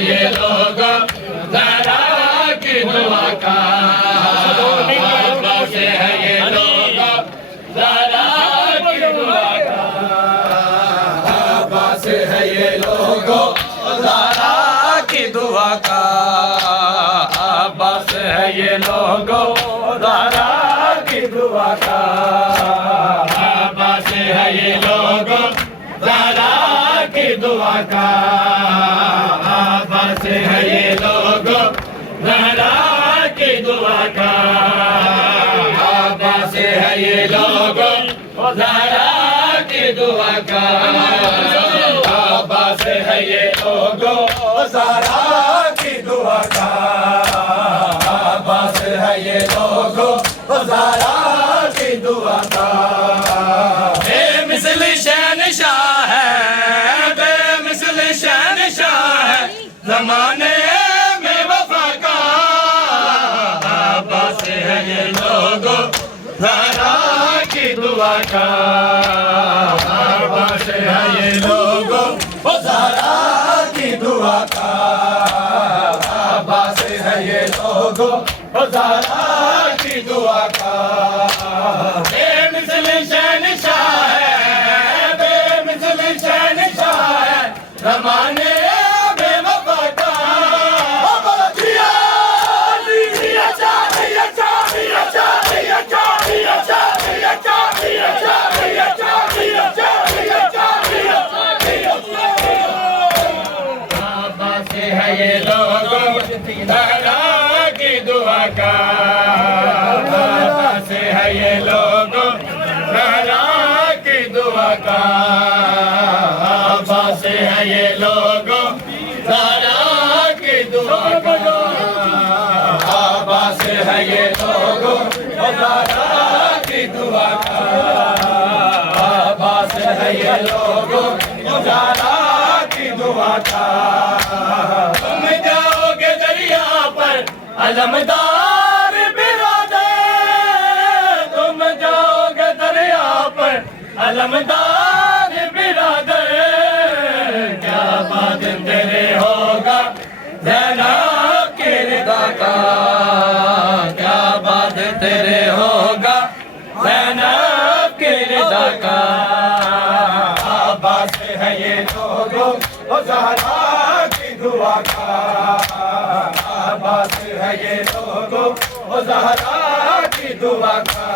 ये लोग ज़हरा की दुआ का अब्बास है ये लोग ज़हरा की दुआ का अब्बास है ये लोग ज़हरा की दुआ का अब्बास है ये लोग ज़हरा की दुआ का अब्बास है ये लोग ज़हरा की दुआ का अब्बास है ये लोग ज़हरा की दुआ का अब्बास है ये लोग ज़हरा की दुआ का अब्बास है ये लोग ज़हरा की दुआ का अब्बास है ये लोग ज़हरा की दुआ का बेमिसल शहंशाह है बेमिसल शहंशाह है ज़माने में वफ़ा का अब्बास है ये लोग ज़हरा की दुआ का अब्बास है ये लोग ज़हरा की दुआ का अब्बास है ये लोग ज़हरा की दुआ का बेमिसल शहंशाह है बेमिसल शहंशाह है ज़माने में वफ़ा का अब्बास है ये लोग ज़हरा की दुआ का अब्बास है ये लोग ज़हरा की दुआ का अब्बास है ये लोग ज़हरा की दुआ का अब्बास है ये लोग ज़हरा की दुआ का अब्बास है ये लोग ज़हरा की दुआ का तुम जाओगे दरिया पर अलमदार बिरादर तुम जाओगे दरिया पर अलमदार बिरादर क्या बात तेरे होगा ज़ैनब के रिदा का क्या बात तेरे होगा ज़ैनब के रिदा का अब्बास है ये लोग ज़हरा की दुआ का अब्बास है ये लोग ज़हरा की दुआ का